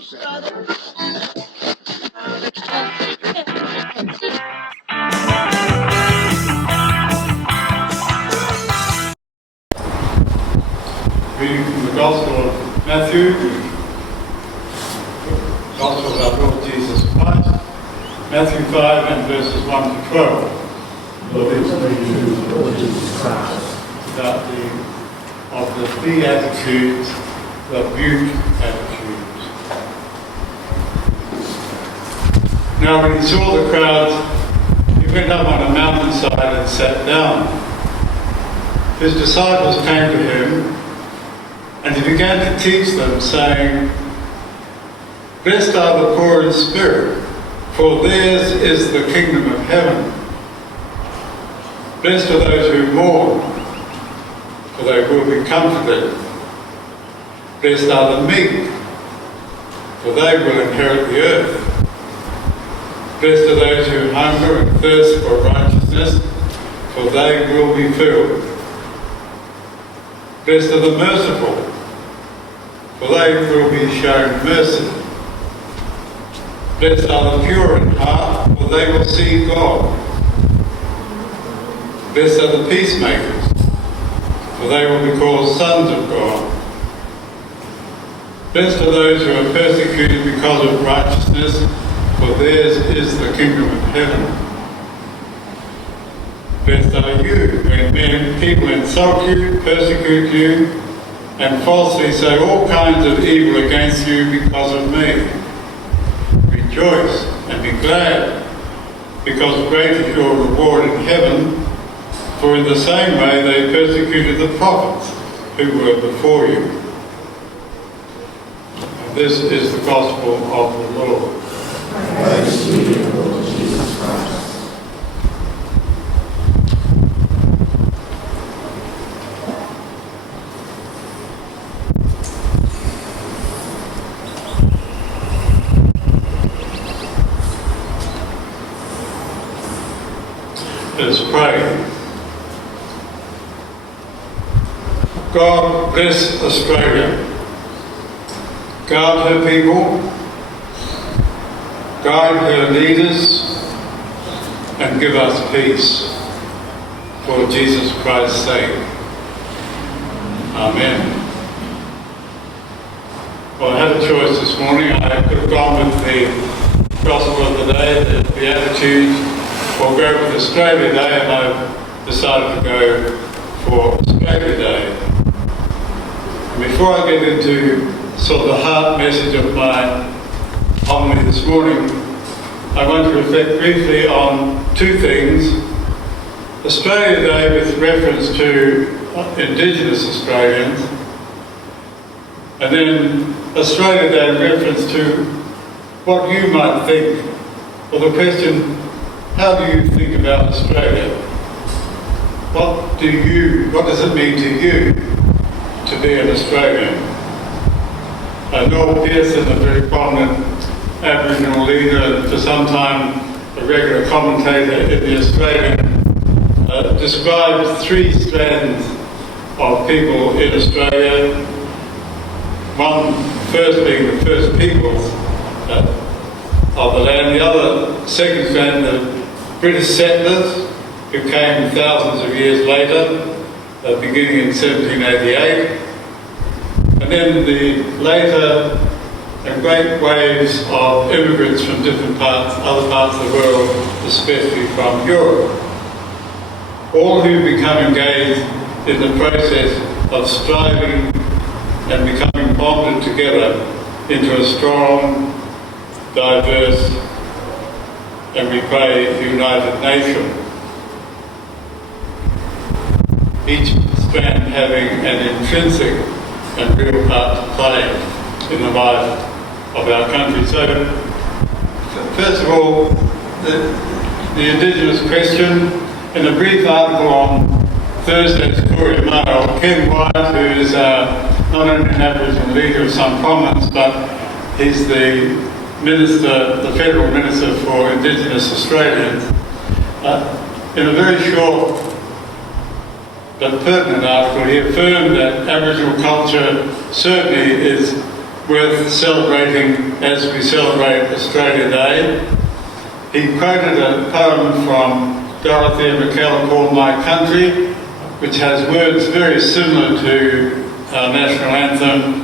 Reading from the Gospel of Matthew, Gospel of our Lord Jesus Christ, Matthew 5 and verses 1 to 12. About of the Beatitudes, the Beatitudes. Now when he saw the crowds, he went up on a mountainside and sat down. His disciples came to him, and he began to teach them, saying, "Blessed are the poor in spirit, for theirs is the kingdom of heaven. Blessed are those who mourn, for they will be comforted. Blessed are the meek, for they will inherit the earth. Blessed are those who hunger and thirst for righteousness, for they will be filled. Blessed are the merciful, for they will be shown mercy. Blessed are the pure in heart, for they will see God. Blessed are the peacemakers, for they will be called sons of God. Blessed are those who are persecuted because of righteousness, for theirs is the kingdom of heaven. Blessed are you when people insult you, persecute you, and falsely say all kinds of evil against you because of me. Rejoice and be glad, because great is your reward in heaven, for in the same way they persecuted the prophets who were before you." And this is the gospel of the Lord. Praise to you, Lord Jesus Christ. Let's pray. God bless Australia. Guard her people, guide her leaders, and give us peace. For Jesus Christ's sake. Amen. Well, I had a choice this morning. I could have gone with the Gospel of the Day, the Beatitudes, or go with Australia Day, and I've decided to go for Australia Day. And before I get into sort of the heart message of my homily this morning, I want to reflect briefly on two things. Australia Day with reference to Indigenous Australians, and then Australia Day in reference to what you might think, or the question, how do you think about Australia? What does it mean to you to be an Australian? Noel Pearson, a very prominent Aboriginal leader and for some time a regular commentator in the Australian, described three strands of people in Australia. One first being the first peoples of the land, the other second strand, the British settlers who came thousands of years later, beginning in 1788, and then the later and great waves of immigrants from other parts of the world, especially from Europe, all who become engaged in the process of striving and becoming bonded together into a strong, diverse, and we pray united nation. Each strand having an intrinsic and real part to play in the life of our country. So first of all, the Indigenous question. In a brief article on Thursday's Courier Mail, Ken White, who is not only an Aboriginal leader of some prominence, but he's the Federal Minister for Indigenous Australians, in a very short but pertinent article, he affirmed that Aboriginal culture certainly is worth celebrating as we celebrate Australia Day. He quoted a poem from Dorothy McKellar called My Country, which has words very similar to our national anthem,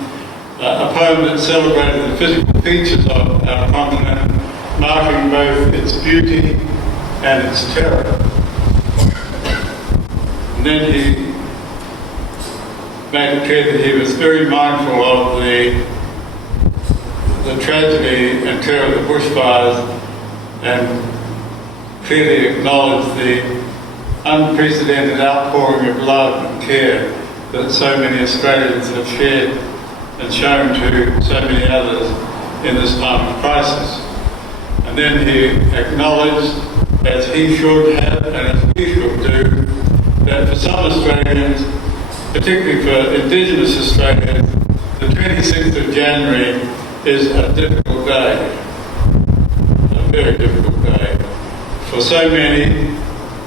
a poem that celebrated the physical features of our continent, marking both its beauty and its terror. And then he made it clear that he was very mindful of the tragedy and terror of the bushfires, and clearly acknowledged the unprecedented outpouring of love and care that so many Australians have shared and shown to so many others in this time of crisis. And then he acknowledged, as he should have and as we should do, that for some Australians, particularly for Indigenous Australians, the 26th of January is a difficult day, a very difficult day. For so many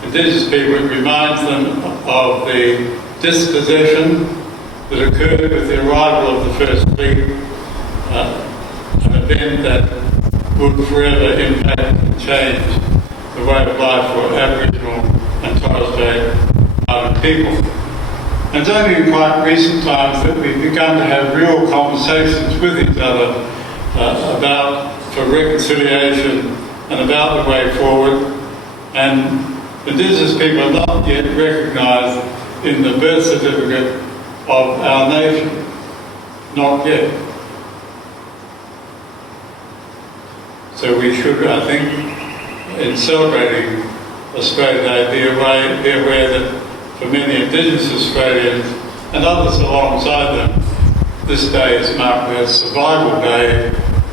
Indigenous people, it reminds them of the dispossession that occurred with the arrival of the First Fleet, an event that would forever impact and change the way of life for Aboriginal and Torres Strait Islander people. And it's only in quite recent times that we've begun to have real conversations with each other for reconciliation and about the way forward. And Indigenous people are not yet recognised in the birth certificate of our nation. Not yet. So we should, I think, in celebrating Australia Day, be aware that for many Indigenous Australians and others alongside them, this day is marked as Survival Day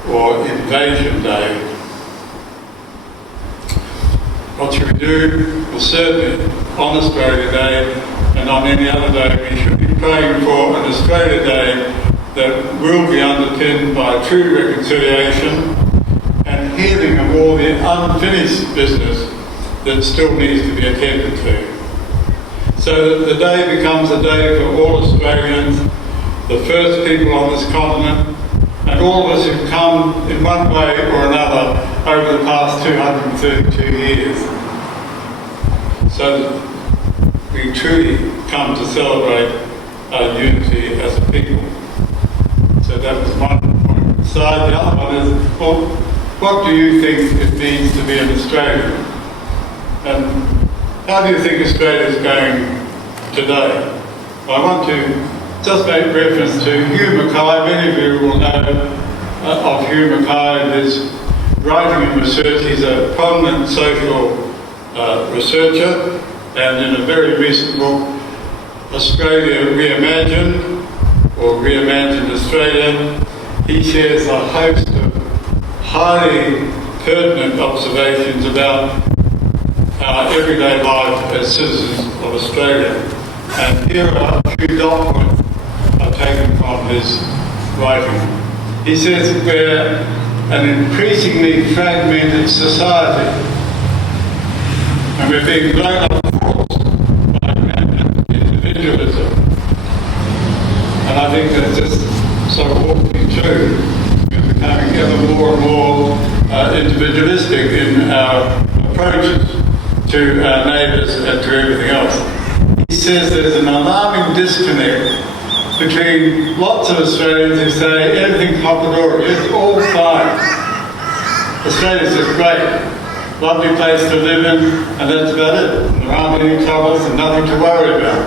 or Invasion Day. What should we do? Well, certainly on Australia Day and on any other day, we should be praying for an Australia Day that will be underpinned by true reconciliation and healing of all the unfinished business that still needs to be attended to. So that the day becomes a day for all Australians, the first people on this continent, and all of us who've come in one way or another over the past 232 years. So that we truly come to celebrate our unity as a people. So that was one point. Besides, the other one is, well, what do you think it means to be an Australian? And how do you think Australia is going today? I want to just make reference to Hugh Mackay. Many of you will know of Hugh Mackay, his writing and research. He's a prominent social researcher, and in a very recent book, Australia Reimagined, or Reimagined Australia, he shares a host of highly pertinent observations about our everyday life as citizens of Australia. And here are a few dot points I've taken from his writing. He says we're an increasingly fragmented society, and we're being blown up by individualism. And I think that's just so awfully true. We're becoming ever more and more individualistic in our approaches to our neighbours and to everything else. He says there's an alarming disconnect between lots of Australians who say everything's hunky-dory, it's all fine. Australia's just great, lovely place to live in, and that's about it. There aren't any troubles and nothing to worry about.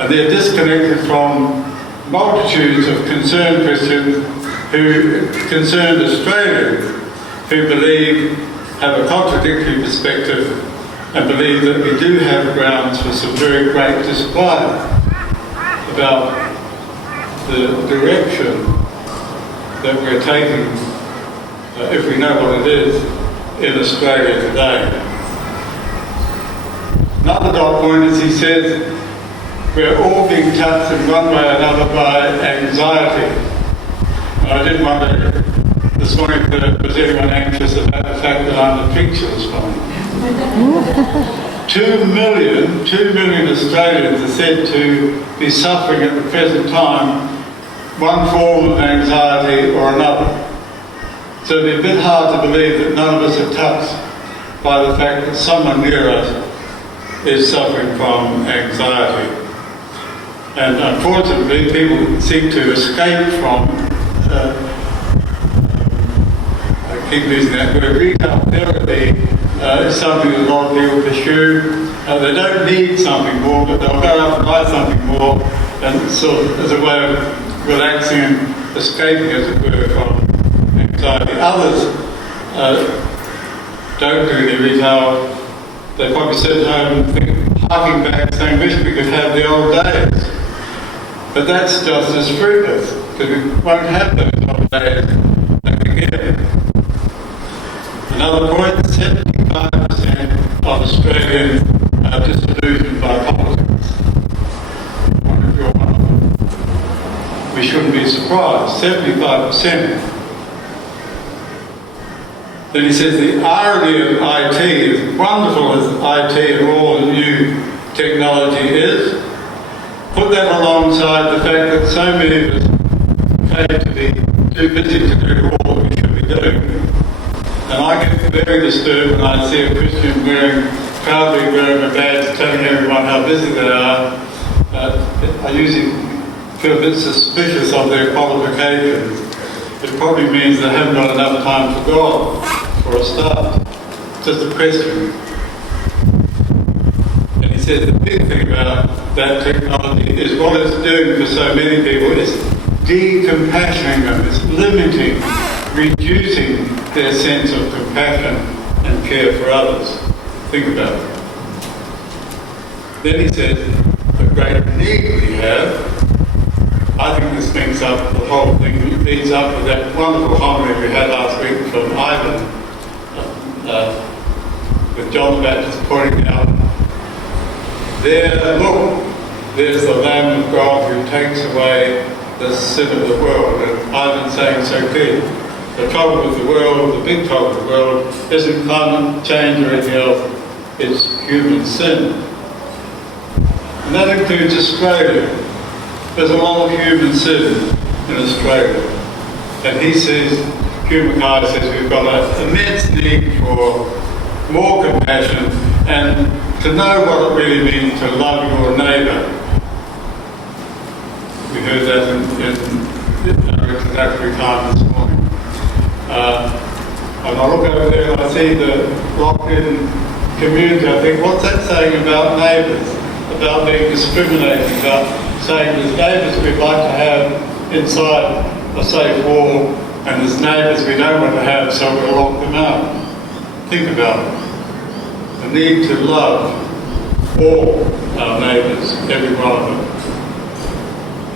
And they're disconnected from multitudes of concerned Christians concerned Australians who have a contradictory perspective and believe that we do have grounds for some very great disquiet about the direction that we're taking, if we know what it is, in Australia today. Another dot point is he says we're all being touched in one way or another by anxiety. I did wonder this morning if was anyone anxious about the fact that I'm the picture this morning. 2 million Australians are said to be suffering at the present time one form of anxiety or another. So it'd be a bit hard to believe that none of us are touched by the fact that someone near us is suffering from anxiety. And unfortunately, people seem to escape from, I keep using that word, retail therapy is something that a lot of people pursue. They don't need something more, but they'll go out and buy something more, and sort of as a way of relaxing and escaping, as it were, from anxiety. Others don't do any retail. They probably sit at home and harking back saying, wish we could have the old days. But that's just as fruitless, because we won't have those old days again. Another point, 75% of Australians are disillusioned by politics. I wonder if you're one of them. We shouldn't be surprised, 75%. Then he says the irony of IT, as wonderful as IT and all the new technology is, put that alongside the fact that so many of us claim to be too busy to do all that we should be doing. And I get very disturbed when I see a Christian proudly wearing a badge telling everyone how busy they are. I usually feel a bit suspicious of their qualifications. It probably means they haven't got enough time for God, for a start. Just a question. And he says the big thing about that technology is what it's doing for so many people is decompassioning them, it's limiting, reducing their sense of compassion and care for others. Think about it. Then he says, the great need we have, I think this links up, the whole thing leads up with that wonderful homily we had last week from Ivan, with John the Baptist pointing out, there, look, there's the Lamb of God who takes away the sin of the world. And Ivan saying so clearly, the trouble with the world, the big trouble with the world, isn't climate change or anything else, it's human sin. And that includes Australia. There's a lot of human sin in Australia. And he says, Hugh Mackay says, we've got an immense need for more compassion and to know what it really means to love your neighbour. We heard that in our introductory time this morning. And I look over there and I see the locked-in community. I think, what's that saying about neighbours? About being discriminating, about saying there's neighbours we'd like to have inside a safe wall, and there's neighbours we don't want to have, so we'll lock them out. Think about it. The need to love all our neighbours, every one of them.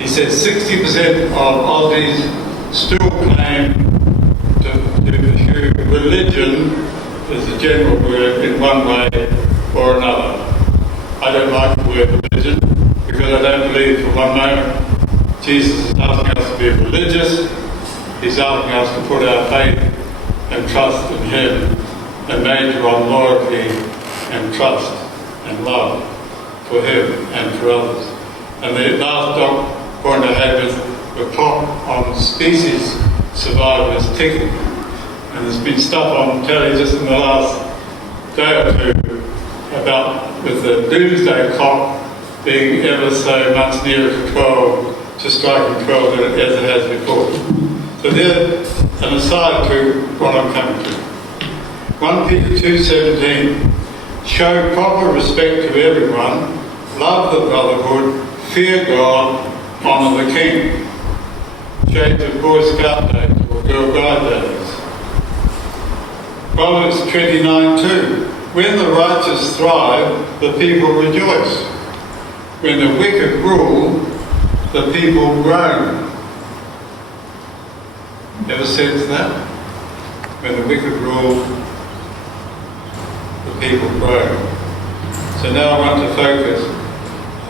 He says 60% of Aussies still claim to pursue religion as a general word in one way or another. I don't like the word religion because I don't believe for one moment Jesus is asking us to be religious. He's asking us to put our faith and trust in Him and major on loyalty and trust and love for Him and for others. And the last point I had was the clock on species survival is ticking. And there's been stuff on telly just in the last day or two about with the doomsday clock being ever so much nearer to 12, to striking 12 as it has before. So there's an aside to what I'm coming to. 1 Peter 2:17, show proper respect to everyone, love the brotherhood, fear God, honour the King. Shades of Boy Scout days or Girl Guide days. Proverbs 29:2, when the righteous thrive, the people rejoice. When the wicked rule, the people groan. Ever sense that? When the wicked rule, the people groan. So now I want to focus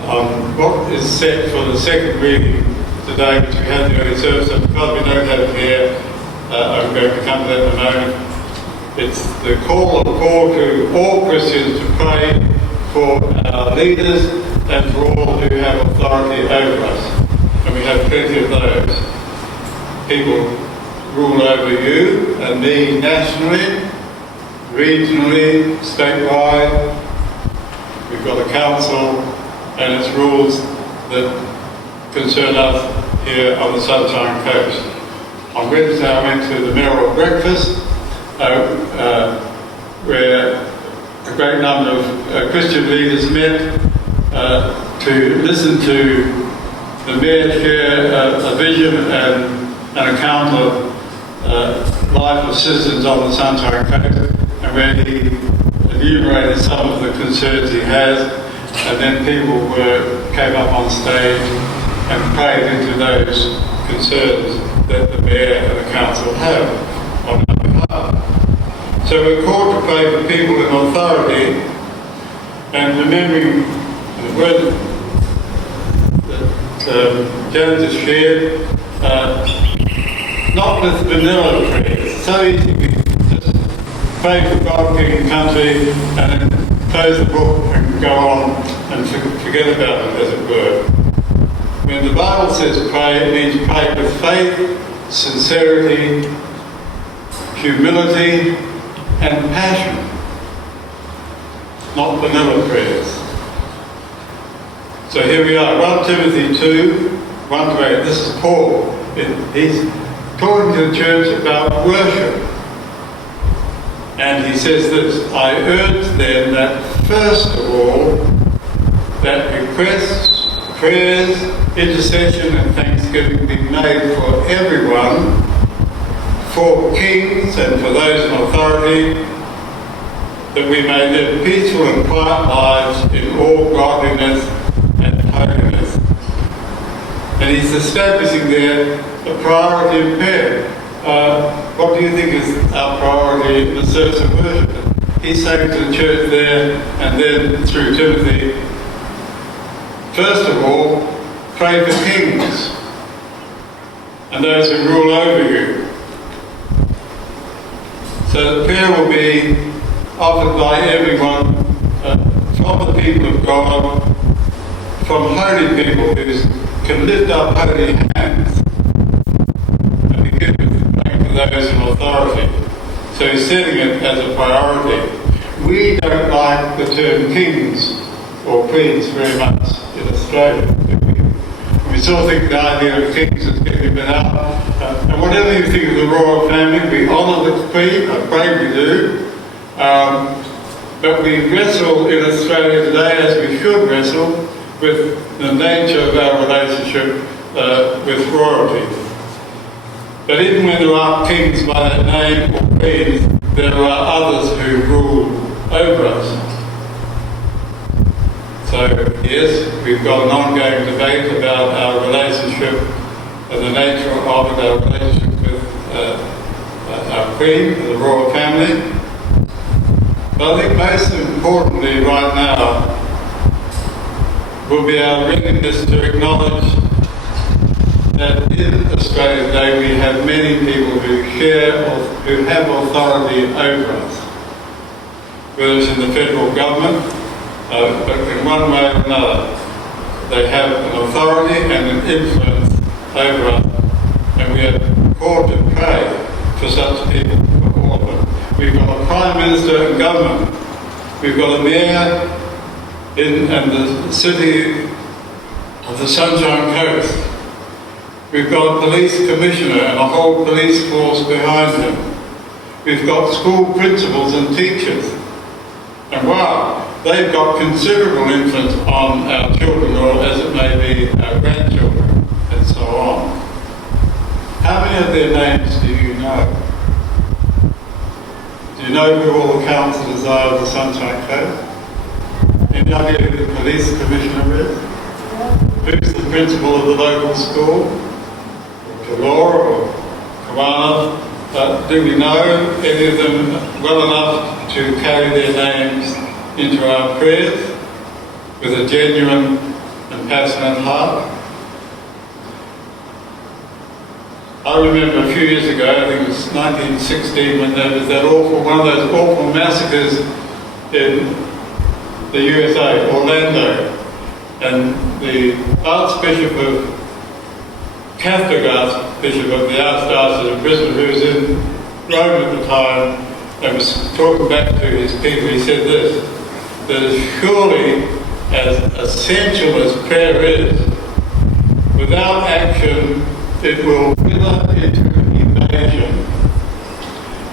on what is set for the second reading today, which we had in the early service. And because we don't have it here, I'm going to come to that in a moment. It's the call to all Christians to pray for our leaders and for all who have authority over us. and we have plenty of those. People rule over you and me nationally, regionally, statewide. We've got a council and its rules that concern us here on the Sunshine Coast. On Wednesday I went to the mayoral breakfast where a great number of Christian leaders met to listen to the mayor share a vision and an account of life of citizens on the Sunshine Coast, and where he enumerated some of the concerns he has, and then people came up on stage and prayed into those concerns that the mayor and the council have on our behalf. So we're called to pray for people in authority, and remembering the word that Janet has shared, not with vanilla prayers. It's so easy to just pray for God, king and country, and then close the book and go on and forget about it, as it were. When the Bible says pray, it means pray with faith, sincerity, humility, and passion. Not vanilla prayers. So here we are, 1 Timothy 2, 1 to 8. This is Paul. He's talking to the church about worship. And he says this: I urge then that first of all, that requests, prayers, intercession and thanksgiving be made for everyone, for kings and for those in authority, that we may live peaceful and quiet lives in all godliness and holiness. And he's establishing there a priority in prayer. What do you think is our priority in the service of worship? He's saying to the church there, and then through Timothy, first of all, pray for kings and those who rule over you. So the prayer will be offered by everyone, from the people of God, from holy people who can lift up holy hands and begin with praying for those in authority. So he's setting it as a priority. We don't like the term kings or queens very much in Australia. We still think the idea of kings is getting a bit out. And whatever you think of the royal family, we honour the Queen, I pray we do. But we wrestle in Australia today, as we should wrestle, with the nature of our relationship with royalty. But even when there are kings by that name or queens, there are others who rule over us. So yes, we've got an ongoing debate about our relationship and the nature of our relationship with our Queen, the royal family. But I think most importantly right now will be our willingness to acknowledge that in Australia today we have many people who who have authority over us, whether it's in the federal government, but in one way or another, they have an authority and an influence over us, and we are called to pray for such people, for all of them. We've got a Prime Minister and government, we've got a mayor in the city of the Sunshine Coast, we've got a police commissioner and a whole police force behind him, we've got school principals and teachers, and wow, they've got considerable influence on our children, or as it may be, our grandchildren, and so on. How many of their names do you know? Do you know who all the councillors are of the Sunshine Coast? Any idea who the police commissioner is? Who's the principal of the local school? Or Kalora or Kawana? Do we know any of them well enough to carry their names into our prayers with a genuine and passionate heart? I remember a few years ago, I think it was 1916, when there was that one of those awful massacres in the USA, Orlando, and the Archbishop of Catholic Archbishop of the Archdiocese of Brisbane, who was in Rome at the time and was talking back to his people. He said this, that as surely as essential as prayer is, without action it will wither into evasion.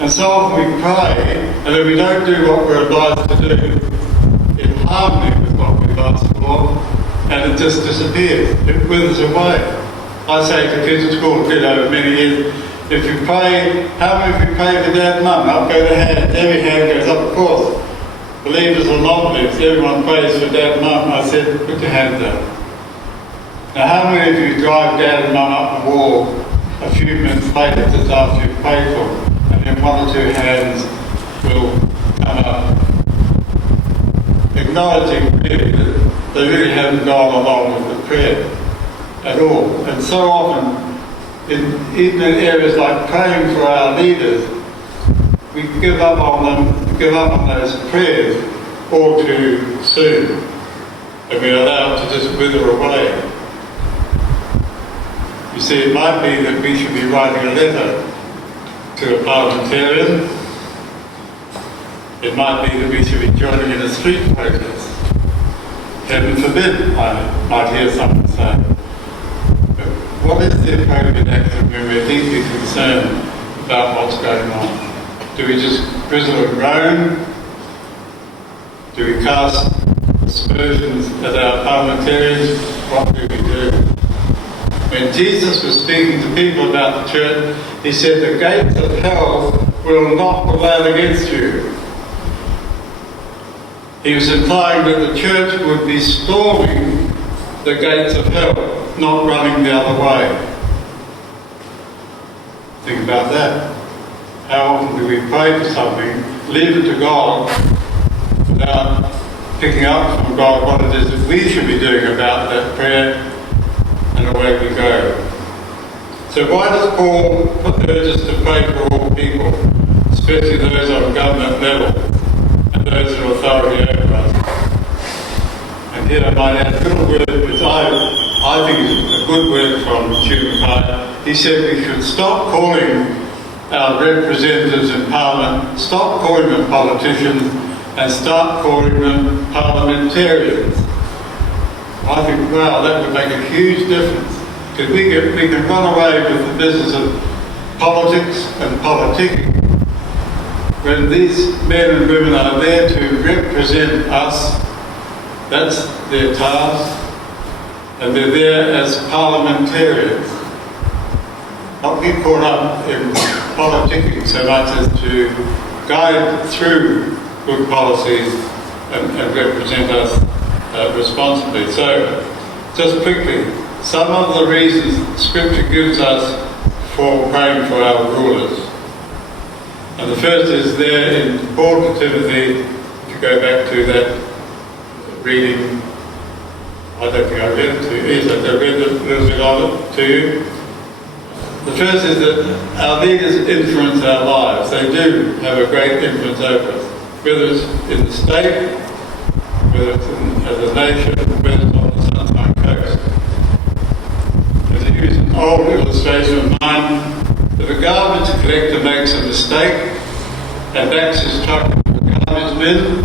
And so often we pray, and then we don't do what we're advised to do in harmony with what we've asked for, and it just disappears. It withers away. I say to kids at school, did over many years, if you pray, how many of you pray for Dad and Mum? Up go the hand, every hand goes up, of course. Believers or non-believers, everyone prays for Dad and Mum. I said, put your hand down. Now how many of you drive Dad and Mum up the wall a few minutes later just after you've prayed for them, and then one or two hands will come up, acknowledging really that they really haven't gone along with the prayer at all. And so often, even in areas like praying for our leaders, we give up on those prayers all too soon, and we allow it to just wither away. You see, it might be that we should be writing a letter to a parliamentarian. It might be that we should be joining in a street protest. Heaven forbid, I might hear someone say. But what is the appropriate action when we're deeply concerned about what's going on? Do we just grizzle and groan? Do we cast aspersions at our parliamentarians? What do we do? When Jesus was speaking to people about the church, he said, the gates of hell will not prevail against you. He was implying that the church would be storming the gates of hell, not running the other way. Think about that. How often do we pray for something, leave it to God, without picking up from God what it is that we should be doing about that prayer, and away we go. So why does Paul urge us to pray for all people, especially those on government level and those in authority over us? And here I might add a little word which I think is a good word from Human Heart. He said we should stop calling our representatives in Parliament, stop calling them politicians and start calling them parliamentarians. I think, wow, that would make a huge difference, because we can run away with the business of politics and politicking when these men and women are there to represent us. That's their task, and they're there as parliamentarians. Not get caught up in politicking so much as to guide through good policies and represent us responsibly. So, just quickly, some of the reasons Scripture gives us for praying for our rulers. And the first is there in Paul to Timothy. If you go back to that reading, I don't think I read it to you. Yes, I read a little bit of it to you. The first is that our leaders influence our lives. They do have a great influence over us, whether it's in the state, whether it's as a nation, whether it's on the Sunshine Coast. As I use an old illustration of mine, if a garbage collector makes a mistake and backs his truck into the garbage bin,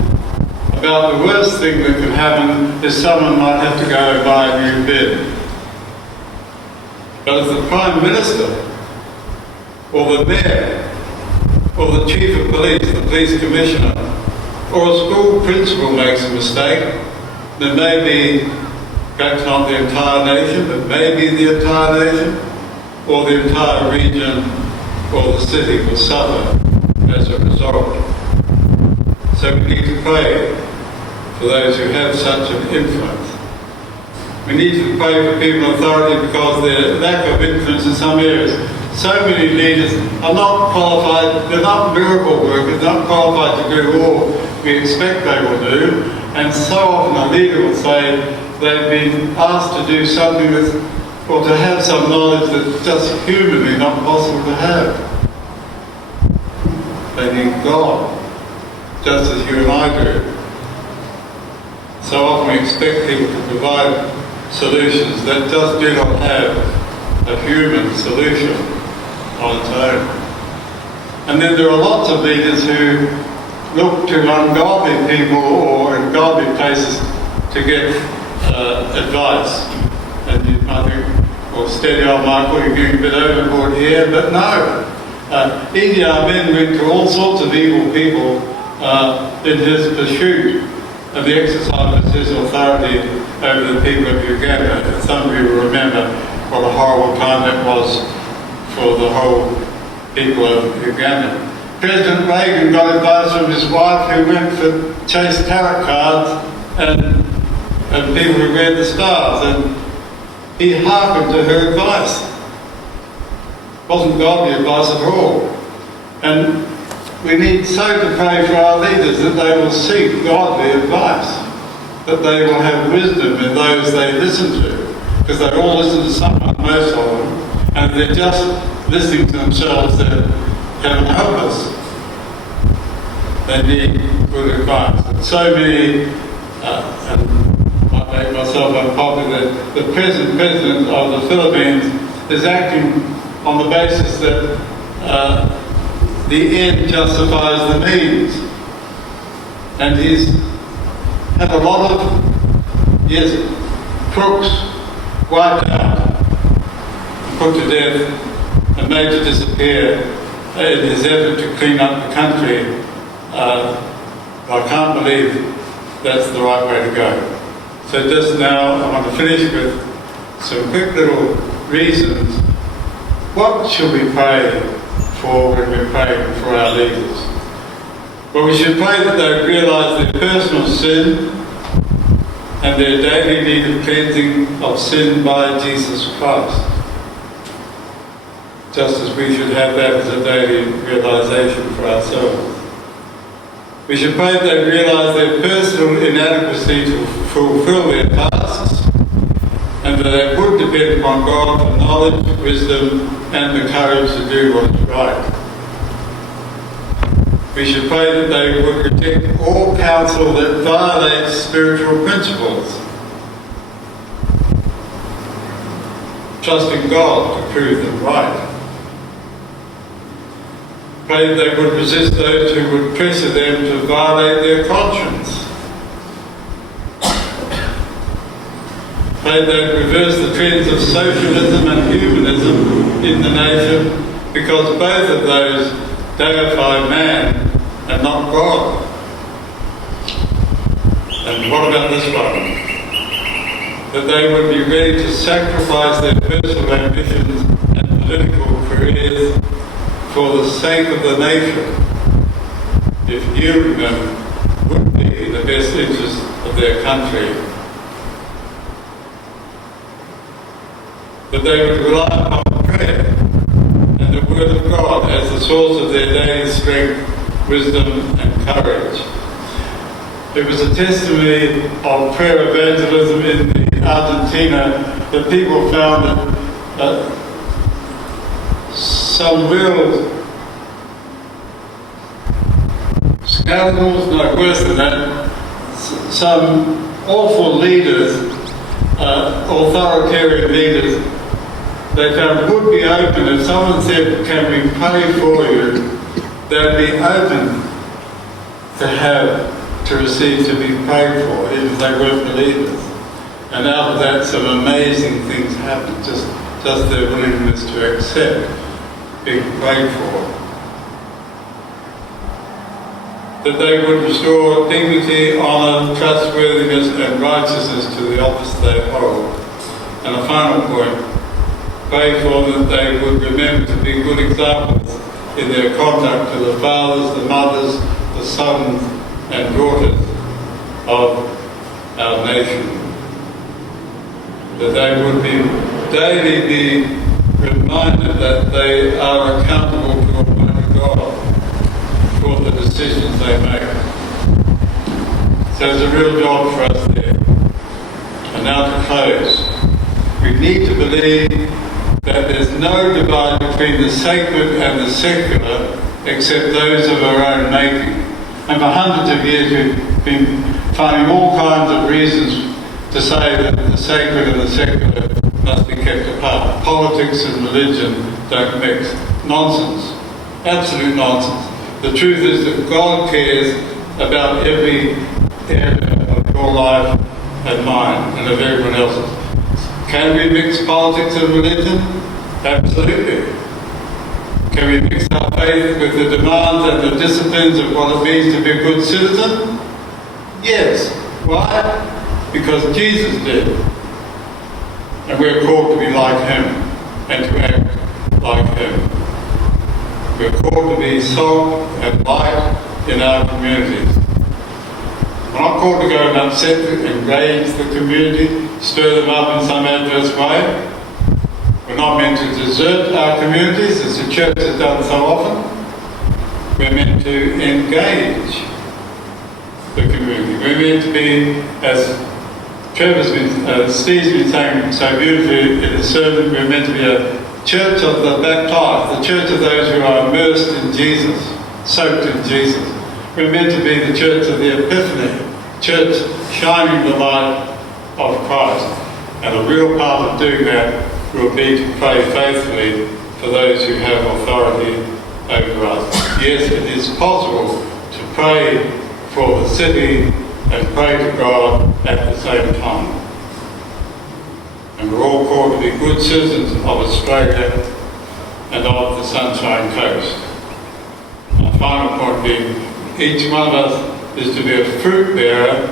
about the worst thing that could happen is someone might have to go and buy a new bin. But if the Prime Minister, or the Mayor, or the Chief of Police, the Police Commissioner, or a school principal makes a mistake, then maybe, perhaps not the entire nation, but maybe the entire nation, or the entire region, or the city will suffer as a result. So we need to pray for those who have such an influence. We need to pray for people in authority because their lack of influence in some areas. So many leaders are not qualified, they're not miracle workers, they're not qualified to do all we expect they will do. And so often a leader will say they've been asked to do something that's, or to have some knowledge that's just humanly not possible to have. They need God, just as you and I do. So often we expect people to provide solutions that just do not have a human solution on its own. And then there are lots of leaders who look to ungodly people or ungodly places to get advice. And you might think, well, steady on Michael, you're getting a bit overboard here, but no. Idi Amin went to all sorts of evil people in his pursuit of the exercise of his authority over the people of Uganda. Some of you will remember what a horrible time that was for the whole people of Uganda. President Reagan got advice from his wife who went for chase tarot cards and people who read the stars, and he hearkened to her advice. It wasn't godly advice at all. And we need so to pray for our leaders that they will seek godly advice, that they will have wisdom in those they listen to, because they all listen to someone, most of them, and they're just listening to themselves, they're helpless. They need good advice. And so many, and I make myself unpopular, the present president of the Philippines is acting on the basis that the end justifies the means. And he's had a lot of, yes, crooks wiped out, put to death, and made to disappear in his effort to clean up the country. I can't believe that's the right way to go. So just now I want to finish with some quick little reasons. What should we pray for when we're praying for our leaders? Well, we should pray that they realise their personal sin and their daily need of cleansing of sin by Jesus Christ. Just as we should have that as a daily realisation for ourselves. We should pray that they realise their personal inadequacy to fulfil their tasks and that they would depend upon God for knowledge, wisdom and the courage to do what is right. We should pray that they would reject all counsel that violates spiritual principles, trusting God to prove them right. Pray that they would resist those who would pressure them to violate their conscience. Pray that they reverse the trends of socialism and humanism in the nation, because both of those deify man and not God. And what about this one? That they would be ready to sacrifice their personal ambitions and political careers for the sake of the nation, if yielding them would be in the best interest of their country. That they would rely upon prayer and the Word of God as the source of their daily strength, wisdom and courage. It was a testimony of prayer evangelism in Argentina that people found that some real scoundrels, no worse than that, some awful leaders, authoritarian leaders, they found would be open. If someone said, can we pray for you, they'd be open to receive to be prayed for, even if they weren't believers. And out of that, some amazing things happened, just their willingness to accept being prayed for. That they would restore dignity, honour, trustworthiness and righteousness to the office they hold. And a final point, pray for them that they would remember to be good examples in their conduct to the fathers, the mothers, the sons and daughters of our nation. That they would daily be reminded that they are accountable to Almighty God for the decisions they make. So there's a real job for us there. And now to close. We need to believe that there's no divide between the sacred and the secular except those of our own making. And for hundreds of years we've been finding all kinds of reasons to say that the sacred and the secular must be kept apart. Politics and religion don't mix. Nonsense. Absolute nonsense. The truth is that God cares about every area of your life and mine and of everyone else's. Can we mix politics and religion? Absolutely. Can we mix our faith with the demands and the disciplines of what it means to be a good citizen? Yes. Why? Because Jesus did. And we're called to be like him and to act like him. We're called to be salt and light in our communities. We're not called to go and upset, engage the community, stir them up in some adverse way. We're not meant to desert our communities, as the church has done so often. We're meant to engage the community. We're meant to be, as Steve's been saying so beautifully in his sermon, we're meant to be a church of the baptized, the church of those who are immersed in Jesus, soaked in Jesus. We're meant to be the church of the Epiphany, church shining the light of Christ. And a real part of doing that will be to pray faithfully for those who have authority over us. Yes, it is possible to pray for the city and pray to God at the same time. And we're all called to be good citizens of Australia and of the Sunshine Coast. My final point being, each one of us is to be a fruit bearer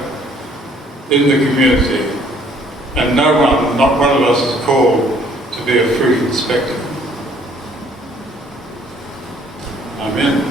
in the community. And no one, not one of us, is called to be a fruit inspector. Amen.